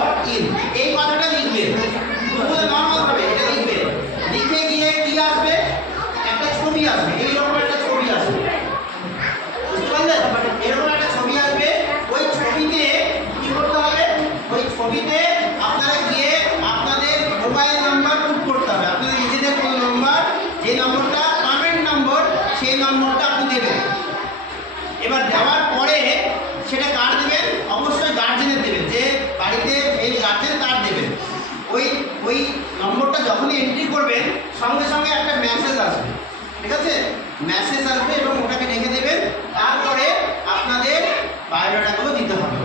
Dot in এই কথাটা লিখবে, নর্মাল ভাবে এটা লিখবে। লিখে গিয়ে কি আসবে, একটা ছবি আসবে, এইরকম একটা ছবি আসবে, বুঝতে পারলেন? এরকম একটা ছবি আসবে। ওই ছবিতে কি করতে হবে, ওই ছবিতে আপনারা গিয়ে আপনাদের মোবাইল নাম্বার পুট করতে হবে, আপনাদের নিজেদের কোনো নাম্বার, যে নম্বরটা পারমানেন্ট নম্বর সেই নম্বরটা আপনি দেবেন। এবার দেওয়ার পরে সেটা কার দেবেন, অবশ্যই গার্জেনের দেবেন, যে বাড়িতে এই গার্জেন তার দেবেন। ওই নম্বরটা যখনই এন্ট্রি করবেন সঙ্গে সঙ্গে একটা মেসেজ আসবে, ঠিক আছে? মেসেজ আসবে এবং ওটাকে রেখে দেবেন। তারপরে আপনাদের বায়োডাটাগুলো দিতে হবে।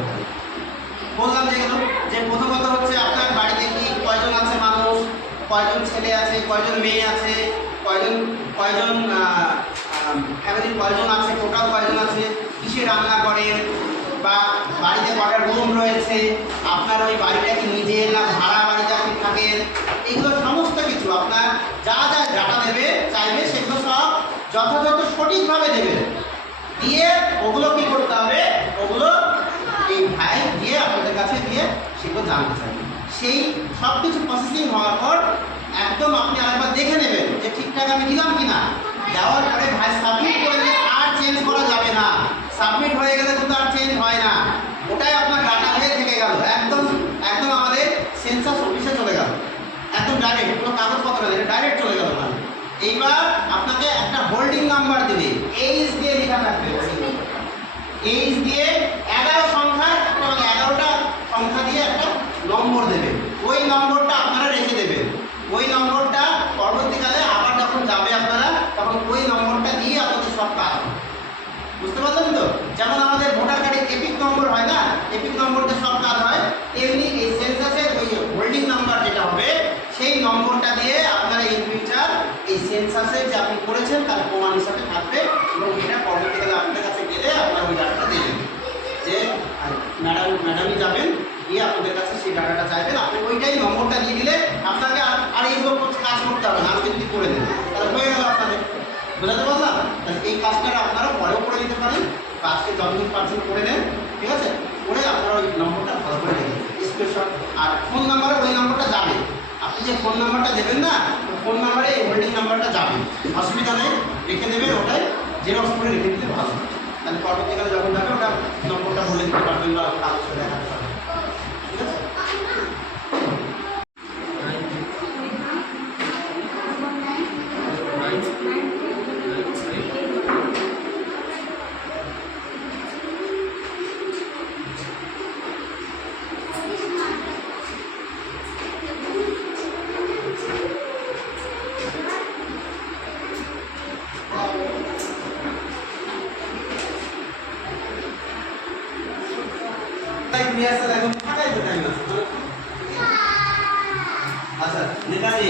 বললাম যেগুলো, যে প্রথমত হচ্ছে আপনার বাড়িতে কি কয়জন আছে মানুষ, কয়জন ছেলে আছে, কয়জন মেয়ে আছে, কয়জন ফ্যামিলির কয়জন আছে, টোটাল কয়জন আছে, কিসে রান্না করেন, বা বাড়িতে কয়টা রুম রয়েছে, আপনার ওই বাড়িটা কি নিজের না ভাড়া বাড়িতে আপনি থাকেন, এইগুলো সমস্ত কিছু আপনার যা যা ডাটা দেবে চাইবে সেগুলো সব যথাযথ সঠিকভাবে দেবেন। দিয়ে ওগুলো কী করতে হবে, ওগুলো এই ভাই দিয়ে আপনাদের কাছে দিয়ে সেগুলো জানতে চাইবে। সেই সব কিছু প্রসেসিং হওয়ার পর একদম আপনি আরেকবার দেখে নেবেন যে ঠিকঠাক আমি দিলাম কিনা। দেওয়ার পরে ভাই সাবমিট করে দিলে আর চেঞ্জ করা যাবে না। সাবমিট হয়ে গেলে কিন্তু আর চেঞ্জ হয় না, ওটাই আপনার ডাটা হয়ে থেকে গেল, একদম একদম আমাদের সেন্সাস অফিসে চলে গেল, একদম ডাইরেক্ট, কোনো কাগজপত্র নেই, ডাইরেক্ট চলে গেল। এইবার আপনাকে একটা হোল্ডিং নাম্বার দেবে, এইচ দিয়ে লেখা থাকবে, এইচ দিয়ে 11 সংখ্যা, মানে 11টা সংখ্যা দিয়ে একটা নম্বর দেবে। ওই নম্বরটা আপনারা রেখে দেবেন। ওই নম্বরটা পরবর্তীকালে আবার যখন যাবে আপনারা, তখন ওই নম্বরটা দিয়ে আপনাদের সব কাজ হবে। বুঝতে পারলেন তো? যেমন আমাদের ভোটার কার্ডে এপিক নম্বর হয় না, এপিক নম্বরটা সব কাজ হয়, তেমনি এই সেন্সাসের ওই হোল্ডিং নাম্বার যেটা হবে সেই নম্বরটা দিয়ে আপনারা ইন ফিউচার এই সেন্সাসে যে আপনি করেছেন তার প্রমাণ হিসাবে থাকবে, এবং এটা পরবর্তীকালে আপনাদের কাছে গেলে আপনারা ওই ডাটাটা দেবেন, যে ম্যাডামই যাবেন গিয়ে আপনাদের কাছে সেই ডাটাটা চাইবেন, আপনি ওইটাই নম্বরটা দিয়ে দিলে আপনাকে আর এইগুলো কাজ করতে হবে না, আজকে যদি করে দেন তাহলে হয়ে গেল আপনাদের। বোঝাতে পারলাম? তাহলে এই কাজটা আপনারা পরেও করে দিতে পারেন, কাজকে যতদিন পারছেন করে নেন, ঠিক আছে? করে আপনারা ওই নম্বরটা ভালো করে রেখে স্ক্রিনশট, আর ফোন নাম্বারে ওই নম্বরটা যাবে, আপনি যে ফোন নাম্বারটা দেবেন না, ফোন নাম্বারে এই হোল্ডিং নাম্বারটা যাবে, অসুবিধা নেই, রেখে দেবেন, ওটাই জেরক্স করে রেখে দিতে ভালো। তাহলে পরবর্তীকালে যখন যাবে ওটা নম্বরটা বলে দিতে পারবেন বা কাগজটা দেখাতে পারবেন, ঠিক আছে? আচ্ছা নেতাজি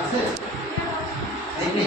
আছে দেখি